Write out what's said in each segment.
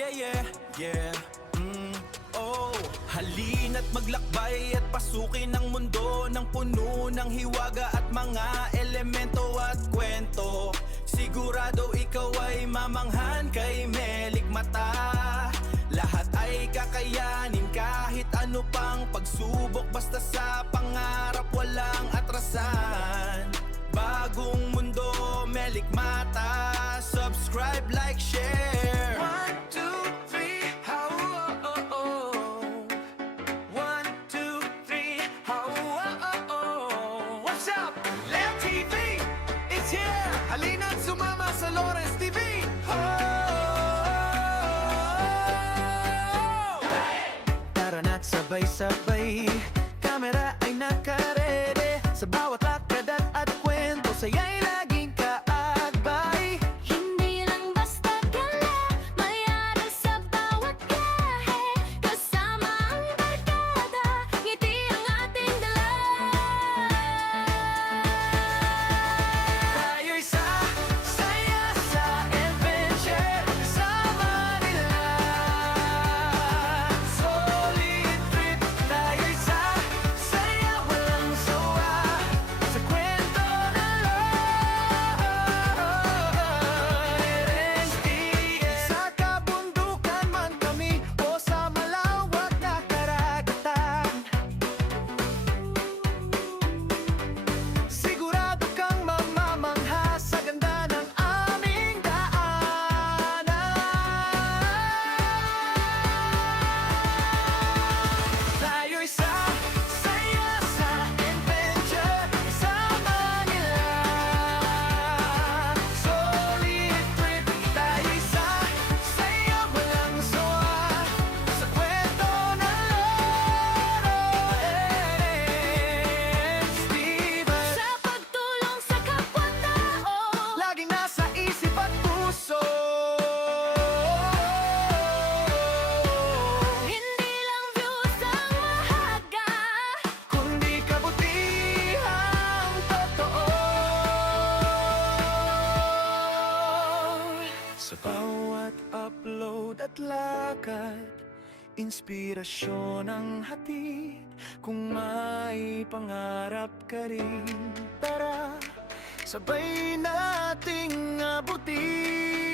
Yeah, yeah, yeah. Oh, halina't maglakbay at pasukin ang mundo ng puno ng hiwaga at mga elemento at kwento. Sigurado ikaw ay mamanghan kay Melikmata. Lahat ay kakayanin kahit ano pang pagsubok, basta sa pangarap walang atrasan. Bagong mundo, Melikmata. Subscribe, like, share. 1, 2, 3, how, oh, oh, oh. 1, 2, 3, how, oh, oh, oh. What's up? Lem TV is here. Halina't sumama sa Lawrence TV. Oh, tara na't sabay-sabay, kamera ay nakarede. Sa bawat lakad at kwento, saya'y laging kaagbay. Hindi lang basta gala, may aral sa bawat biyahe. Kasama ang barkada, ngiti ang ating dala. Tayo'y saya sa adventure, kasama nila. Solid trip, tayo'y saya, walang sawa. Sa kwento na Lawrence TN. Sa kabundukan man kami o sa malawak na karagatan, sigurado kang mamamangha sa ganda ng aming daanan. Tayo'y saya sa adventure, kasama nila. Solid trip, tayo'y saya, walang sawa. Sa kwento na Lawrence TV. Sa pagtulong sa kapwa-tao, Laging nasa isip at puso. hindi lang views ang mahaga. Kundi kabutihang totoo. Sa bawat upload at lakad, inspirasyon ang hatid. Kung may pangarap ka rin, tara, sabay nating abutin.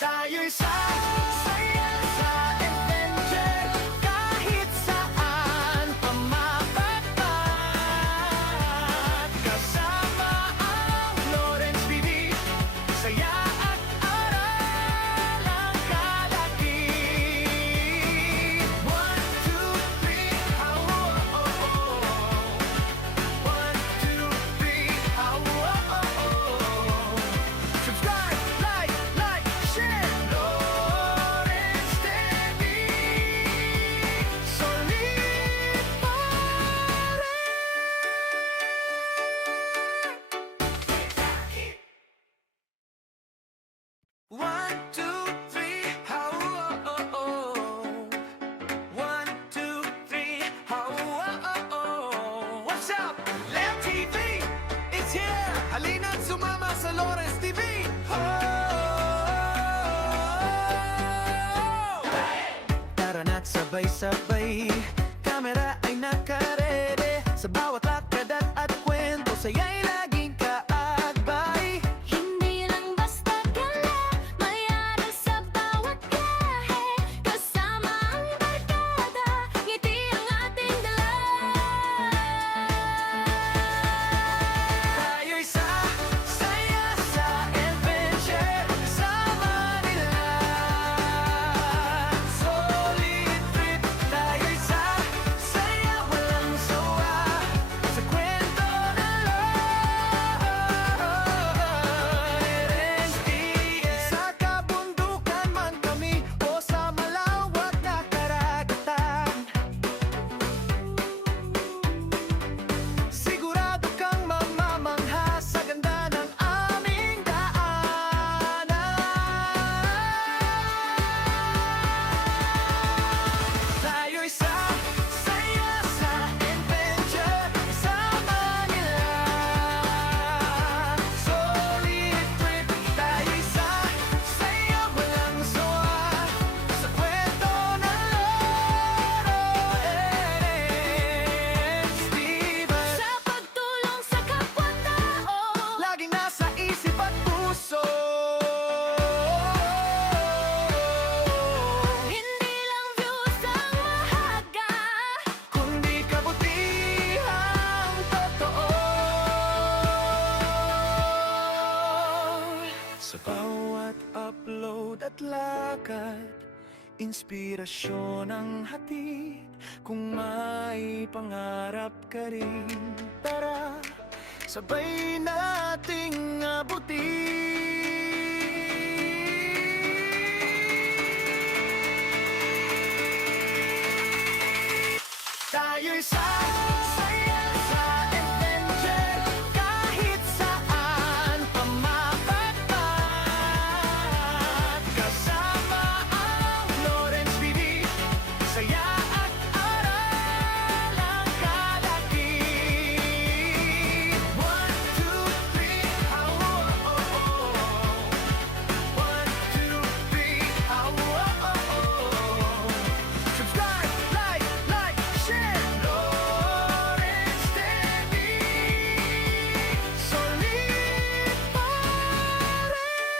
Tayo'y saya sa adventure, kahit saan pa mapadpad. Kasama ang Lawrence TV, saya at aral ang kalakip. 1, 2, 3, how, oh, oh, oh. 1, 2, 3, how, oh, oh, oh. Subscribe, like, share. Lawrence TV, solid pa rin. 1, 2, 3, how, oh, oh, oh. 1, 2, 3, how, oh, oh, oh. What's up? Lem TV is here. Halina't sumama sa Lawrence TV. Oh, tara na't sabay-sabay, kamera ay nakarede. Sa bawat lakad at kwento, saya'y laging kaagbay. Hindi lang basta gala, may aral sa bawat biyahe. Kasama ang barkada, ngiti ang ating dala. Tayo'y saya sa adventure, kasama nila. Solid trip, tayo'y saya, walang sawa. Sa kwento na lakad, inspirasyon ang hatid. Kung may pangarap ka rin, tara, sabay nating abutin. Tayo'y saya sa adventure, kahit saan pa mapadpad. Kasama ang Lawrence TV, saya at aral ang kalakip. 1, 2, 3, how, oh, oh, oh. 1, 2, 3, how, oh, oh, oh. Subscribe, like, share. Lawrence TV, solid pa rin.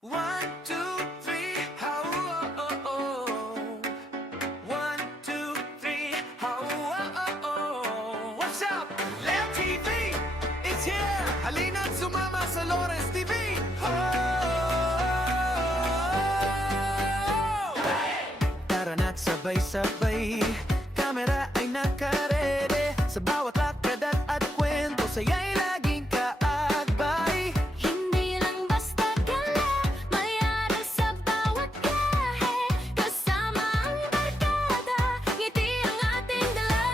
1, 2, 3, how, oh, oh, oh. 1, 2, 3, how, oh, oh, oh. What's up? Lem TV, it's here. Halina't sumama sa Lawrence TV. Tara na't sabay-sabay, kamera ay nakarede. Sa bawat lakad at kwento, saya'y laging kaakbay. Hindi lang basta gala, may aral sa bawat biyahe. Kasama ang barkada, ngiti ang ating dala.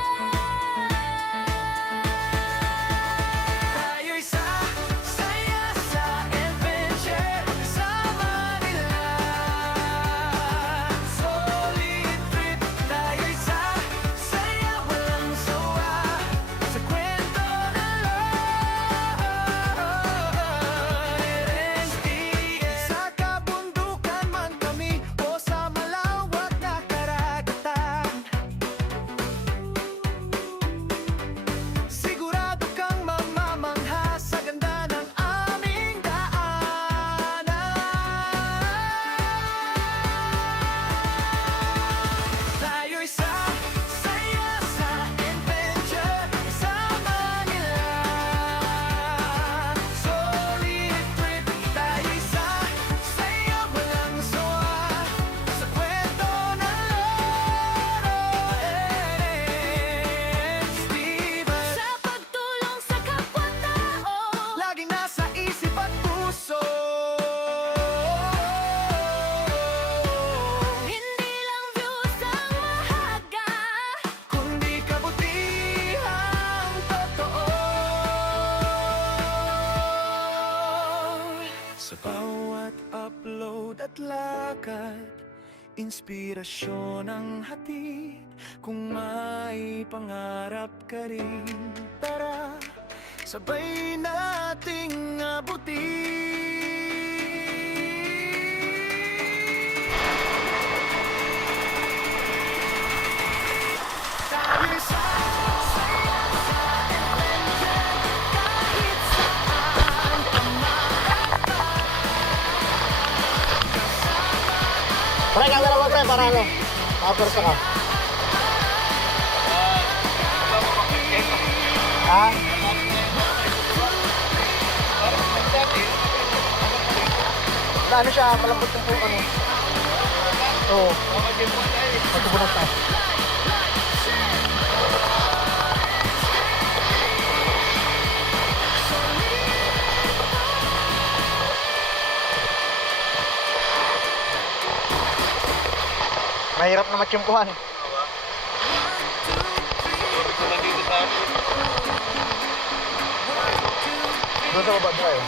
Tayo'y saya sa adventure, kasama nila. Solid trip, tayo'y saya, walang sawa. Sa kwento na Lawrence TV. Sa kabundukan man kami o sa malawak na karagatan, sigurado kang mamamangha sa ganda ng aming daanan. Tayo'y saya sa adventure, kasama nila. Solid trip, tayo'y saya, walang sawa. Sa kwento ng Lawrence TV. Sa pagtulong sa kapwa-tao, Laging nasa isip at puso. hindi lang views ang mahalaga. Kundi kabutihang totoo. Sa bawat upload at lakad, inspirasyon ang hatid. Kung may pangarap ka rin, tara, sabay nating abutin. Tayo'y saya sa adventure, kahit saan pa Pre, camera mo pre, para ano? Makaperso ka. Ha? Wala, ano siya, malambot yung po ano. Oo. Magkubunas tayo. Mahirap na matsyempuhan. Doon sa baba tayo.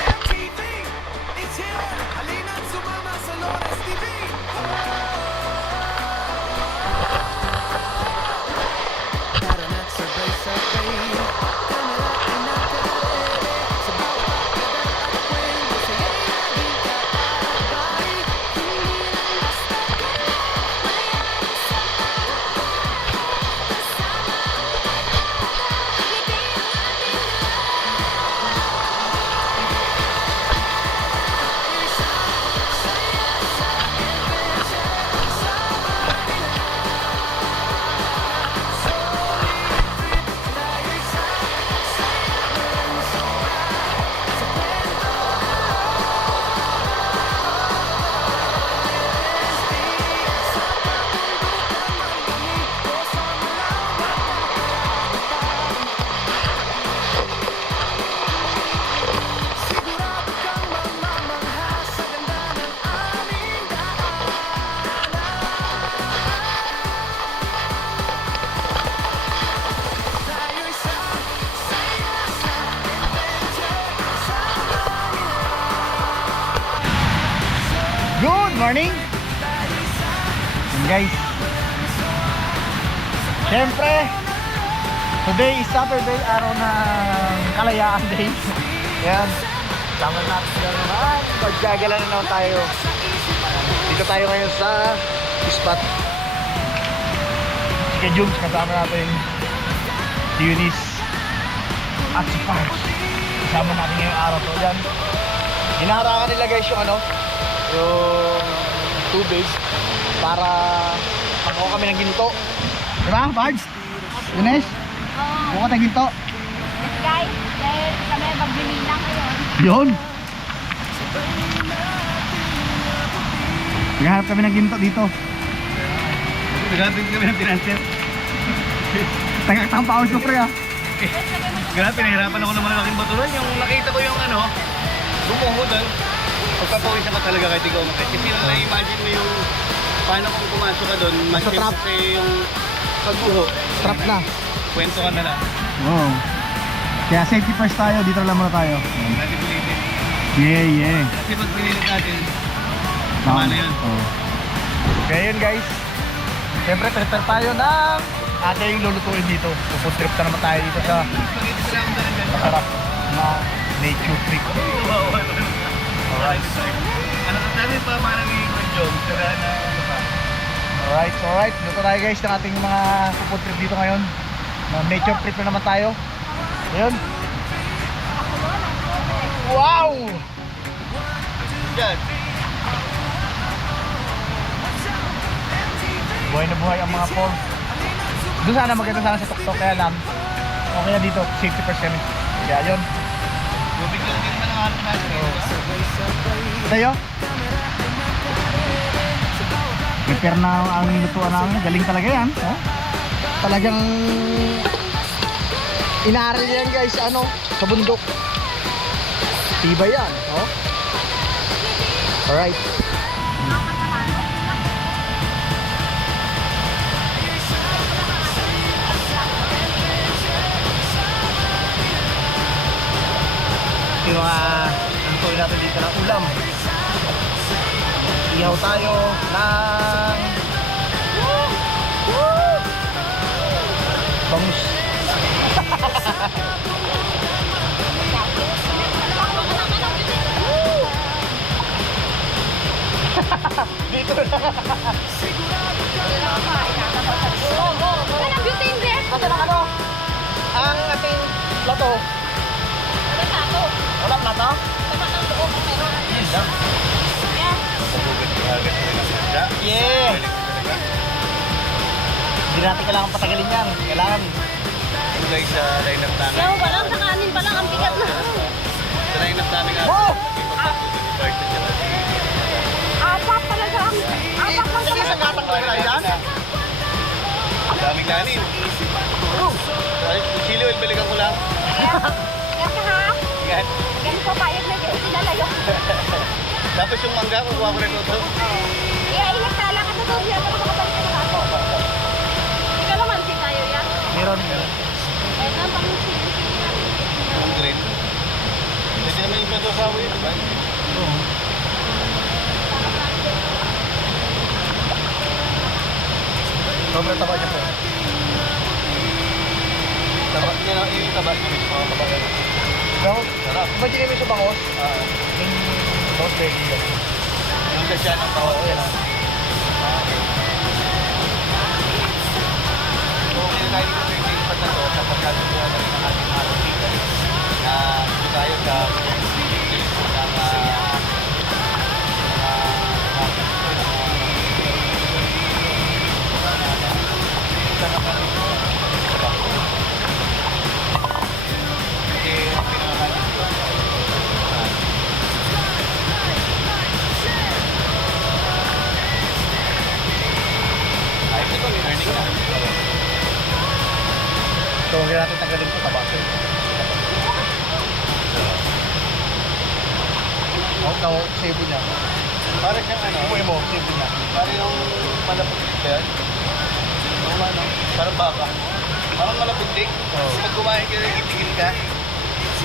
MTV, it's here. Halina't sumama sa Lawrence TV. Tara na't sabay-sabay, kamera ay nakarede. Sa bawat lakad at kwento, saya'y laging kaakbay. Hindi lang basta gala, may aral sa bawat biyahe. Kasama ang barkada, ngiti ang ating dala. morning. And guys, syempre, today is Saturday, araw ng Kalayaan Day. Yan, sama natin sila naman. Magkagala na naman tayo. Dito tayo ngayon sa spot. Si Kuya Jums, kasama natin si Eunice at si Parks. Kasama natin ngayong araw to. Yan, hinaharangan nila guys yung yung tubig para makuha kami ng ginto. Diba, Parks? Eunice? Buka tayo ginto. Yes guys, dahil kami magbimilang ngayon. Yun. Naghahanap kami ng ginto dito. Naghanap din kami ng pinanser. Tagaktang paus ko pre ah. Grabe, pinahirapan ako ng malaking batulan. Yung nakita ko yung bumuho doon. Pagpapawis ako talaga kahit ikaw umakit. Kasi na-imagine mo yung paano kung pumasok ka doon. Nasa trap. Kasi yung pagbuho. Trap na. Kwento ka na lang. Oo. Kaya safety first tayo, dito lang muna tayo. Natin pilitin. Yeah. Kasi pag pinilit natin, tama na yun. Oo. Kaya yun guys. Siyempre prepare tayo ng ating lulutuin dito. Food trip na naman tayo dito sa Spaghetti sila akong talaga. masarap na nature trip. Alright. Ano ka sabi pa parang ni John? Sira na pa. Alright. Luto tayo guys ng ating mga food trip dito ngayon. Nature trip na naman tayo. Ayun. Wow! Yan. Buhay na buhay ang mga falls. Doon sana maganda sana sa tuktok, kaya lang okay na dito, safety first kami. Kaya yun. Tubig lang din naman ang hanap natin. Tayo. Prepare na ang lutuan namin. Galing talaga yan. Oh? Talagang inaaral yan guys, sa bundok. Tiba yan. Oh? Alright. Yung mga lutuin natin dito ng ulam. Ihaw tayo ng bangus. Dito na. Anong beauty ingredients? Kasi ng ang ating plato. Wala na to? Yeah! Hindi natin kailangan patagalin yan. Kailangan. Kulay sa line-up namin. Yaw pa lang, sa kanin pa lang, ang bigat na. Sa line-up namin nga. Oh! Apat talaga ang... Apat lang Hindi talaga. sa gatang talaga yan. Daming kanin. Chili oil, balikan ko lang. Yan ka ha? Yan. Ganito payag na yung sinalayo. Tapos yung mangga, kukuha ko rin ito. Iingat ka lang. Ano daw yan? Ano makabalik ka na ako? Kalamansi tayo yan. Meron. Eh, ang pang-chili. Yung green. Pwede naman yung plato sa awi, diba? Sobrang taba niya po. Taba niya lang, yung taba niya mismo. Taba niya. No? Sarap. Imagine mo sa bangos. Yung bangos ready yan. Yung kasya ng tao. Oo, yan. So, kinakain ko sa yung ipat na to, kapag nagagawa na rin ang ating mga kaibigan na dito tayo sa So, hindi natin tanggalin ito, tabas. Oh, sebo niya. Parang siyang Uwi mo, sebo niya. parang yung malaputik ba yan? Parang baka. Parang malaputik. Oo. Pag kumain ka, itigil ka.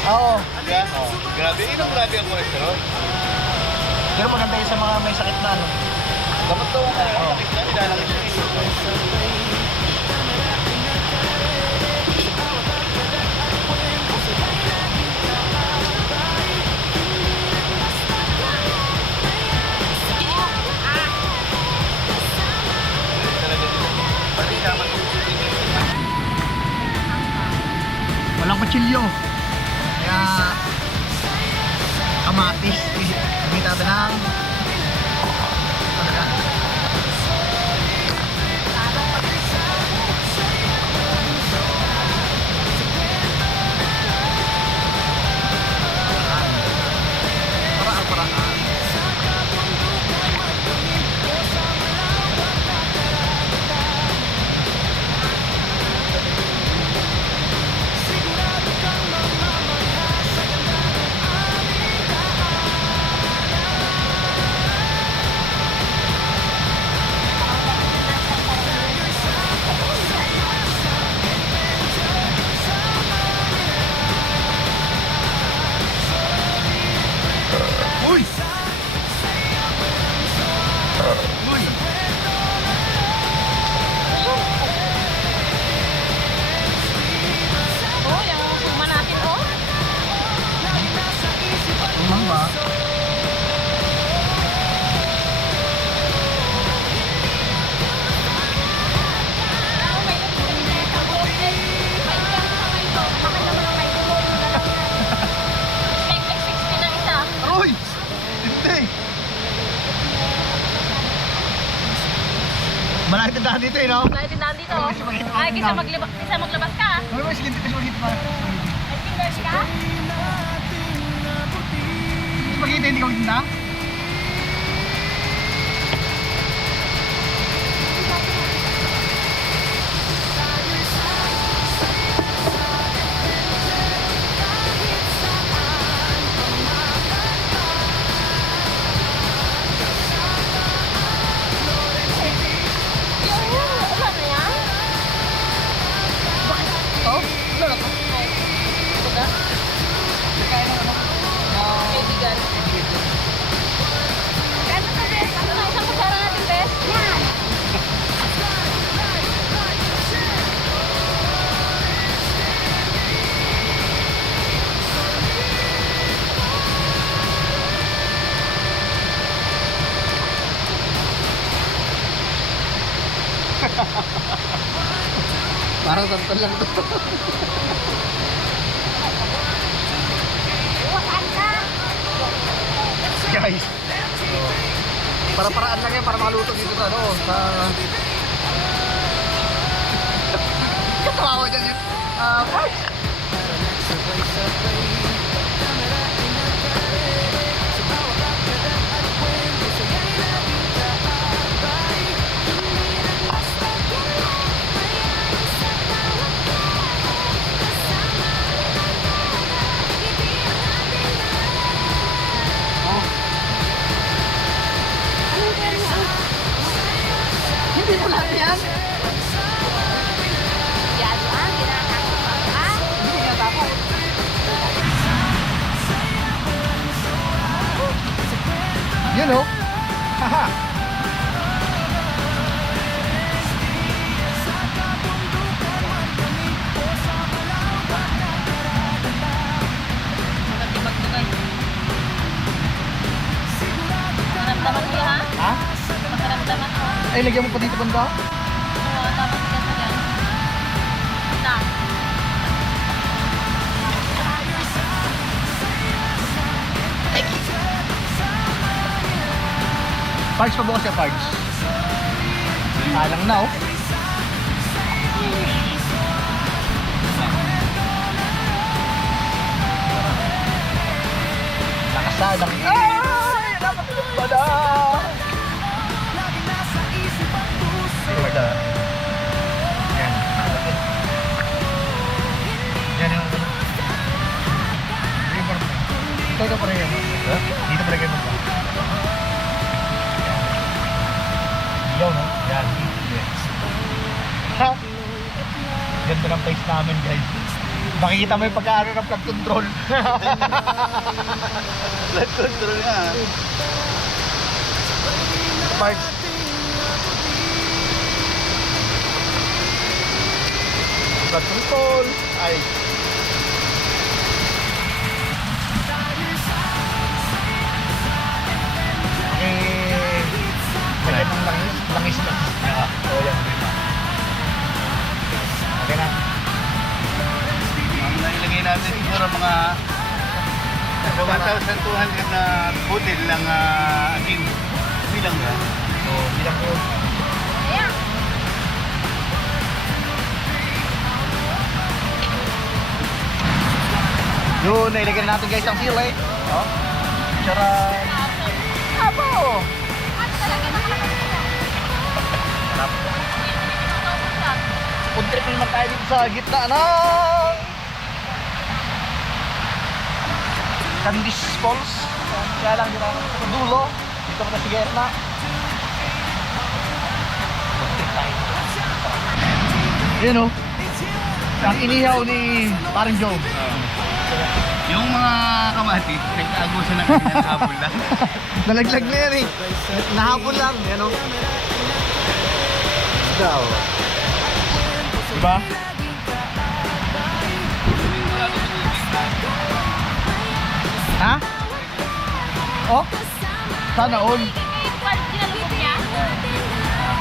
Oo. Diba? Grabe. Grabe ang cholesterol. Pero maganda yun sa mga may sakit na kutsilyo. Kaya kamatis. Gamitin natin ng ano yan? Paraan. Uy! Uy! Oh, yung suma natin, oh. Umang ba? Oh, may nagsisinit ako. May isang kamay ko. Bakit naman ang may tulong? Like 60 na isa. Uy! Hindi! Malaki tindahan dito eh, no? Naitindahan dito, oh. Ay, kisa maglabas ka. Uy, mas ginti pa pa. Ay, fingers ka? Spaghetti, hindi ka magtinda? Wala na yan? Oh, wala na to. Ito ka? Kaibigan. Kaya na, bes. Ano na isang kutsara natin, bes? Yan. Parang santol lang to. Iwasan ka. Guys. Para paraan lang yan para makaluto dito sa ano, sa katawa ko dyan yun. Parts. Hindi mo lang yan. Yan lang, ginagawa ka. Hindi nga dapat. Yun o. Haha. Maramdaman mo yan, ha? Ha? Maramdaman mo. Ay, lagyan mo pa dito banda? Oo, dapat ka sa yan. Na. Parts pa bukas yung parts. Alang na oh. Nakasalang. Ay! Dapat lumpada! Lumpada. Yan. Yan yung ano. Ito pa rin yan. Dito pa rin kayo magpa. Yun, no? Yan. Ha? Ganda ng place namin, guys. Makikita mo yung pagkaano ng flood control. Blood control nga. Parts. Flood control. Ay. Lagyan ng langis na. Oo, yan. Okay na. Ang ilagay na natin siguro mga 1,200 na butil ng asin. Bilang ba? So, bilang ko. Yun, nailagay na natin guys ang sili. Oh. Charan. Abo! Sarap. Food trip naman tayo dito sa gitna ng Candice Falls. Kaya lang dito sa dulo. Dito mo na sa gitna. Food trip tayo. Yun o. Ang inihaw ni Paring Joe. Yung mga kamatis, nagtago sa nakikilang hapon lang. Nalaglag na yan eh. Nahapon lang. Yan o. Daw. Diba? Ha? Oh? Sana all.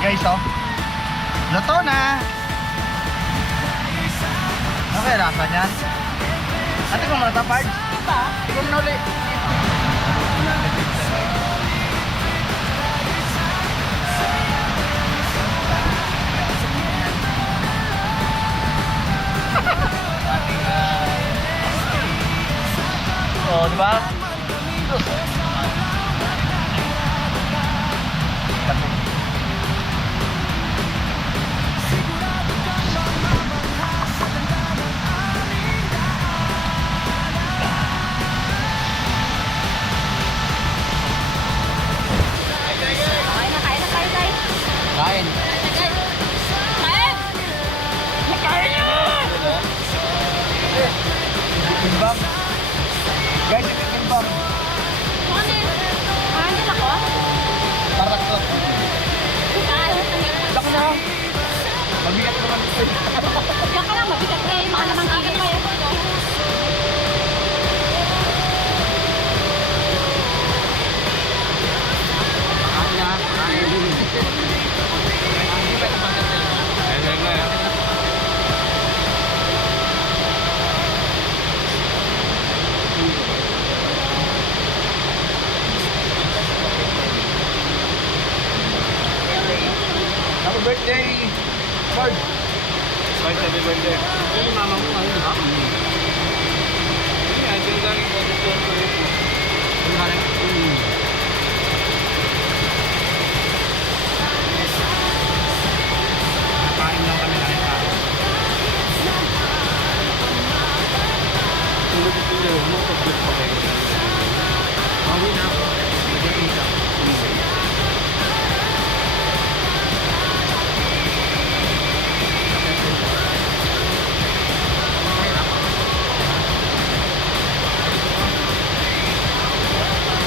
Guys oh. Luto na. Okay, lasa niyan. Ate ko muna tapad. Diba? Ikaw na ulit. Oh, di ba? Kain. Kimbap. Guys, ito kimbap. Tarak to. Laki na. Mabigat naman ito. Happy birthday, Bard. Bye, happy birthday. Yung mama mo ano ha? Yan, yung galing ko dito. Kain lang kami na rin.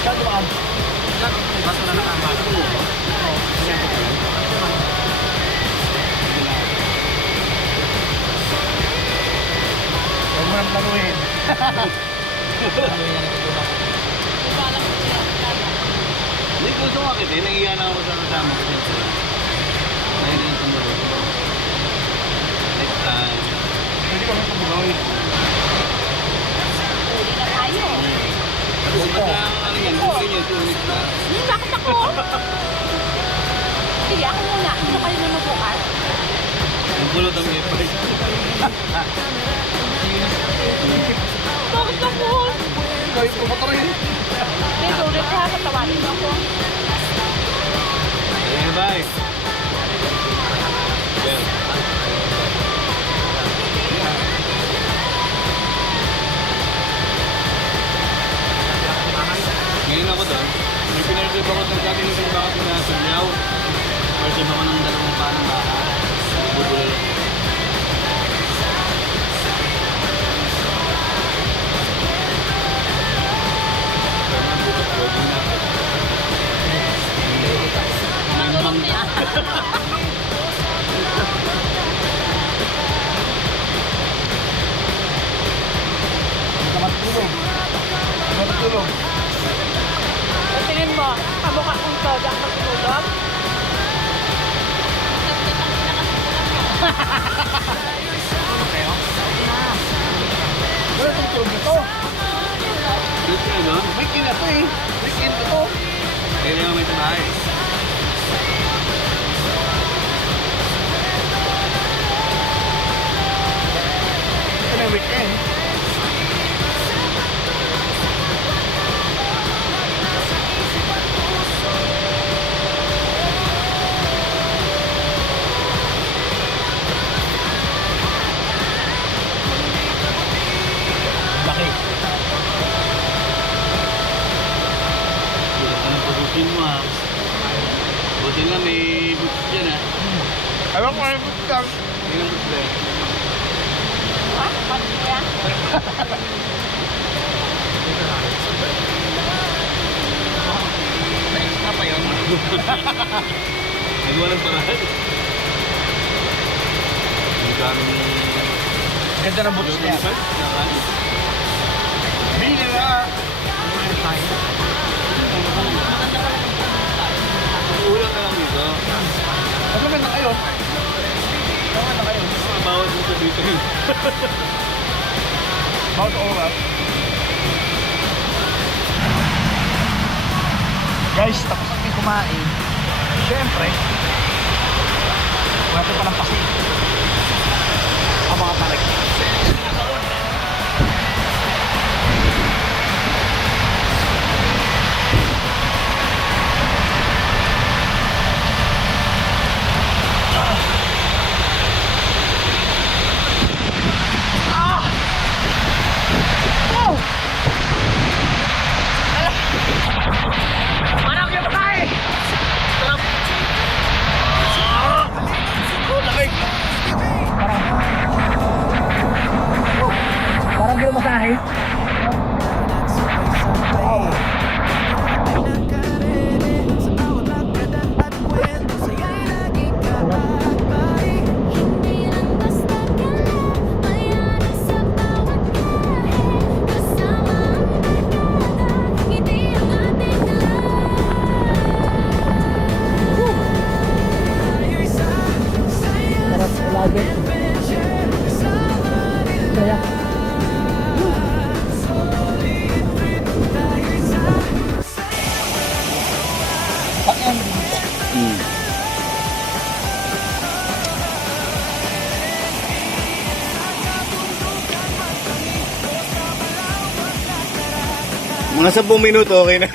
Saan ba? Huwag mo nang planuhin. Hindi ko gusto makit eh. Nahiya na ako sa kasama ko. Ayun yung tumulong. Next time. Hindi kami tumulong. Kasi pag ano yan, gusto niya, 2 weeks na. Bakit ako? Sige, ako muna. Sino kayo nanubukas? Ang bulot ang effort. Bakit ako? Ikaw yung pumatay. May sulit ka, patawanin mo ako. Ayun, bye. Well. Ngayon ako doon, may pinaresive ako ng sabi ng bakit na sunyaw. Receive ako ng 2 panang baka. Bubulol. Matulog niya. Hindi ka matulog. Hindi ka matulog. Sa tingin mo, kamukha kong soda ang matulog? Wala Ayaw ko yung gusto. Yun ang gusto eh. Ano pa yun? Nagawa ng paraan. Ang daming Ganda ng boots niya. nakalis. Bili na. Ulang ka lang dito. Mas maganda kayo. Bawat mo sa dito yun. Bawat oras. Guys, tapos natin kumain. Siyempre, wala ito palang pasin. Ang mga talag. Parang gano'n masahe. Hindi lang basta gala, mayari sa bawat biyahe. Kasama ang barkada, ngiti ang ating dalawa. Sarap lagi. Kaya. Mga 10 minuto, okay na.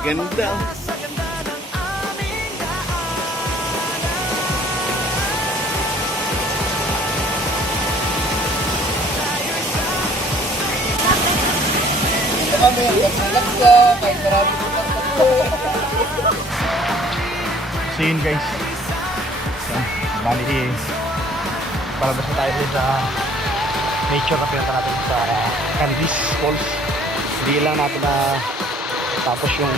Ganda. Kami ang naglalagsa, kahit marami ko lang. So yun guys. Yan. Bali, palabas na tayo sa nature na pinata natin sa Candies Falls. Hindi lang natin na tapos yung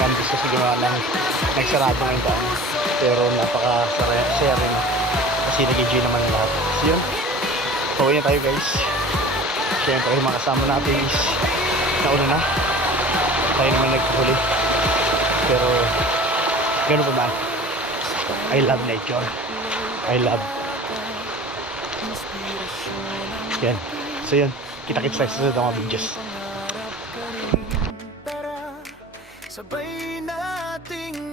Candies kasi ginawa ng nagsarado ngayon taon. Pero napaka-saya rin kasi nag-enjoy naman lahat. So yun, pauwi na tayo guys. Siyempre yung mga kasama natin is nauna na. Tayo naman nagpahuli. Pero gano'n pa man. I love nature. I love. Yan. So yun. Kita-kits tayo sa susunod mga videos. Sabay nating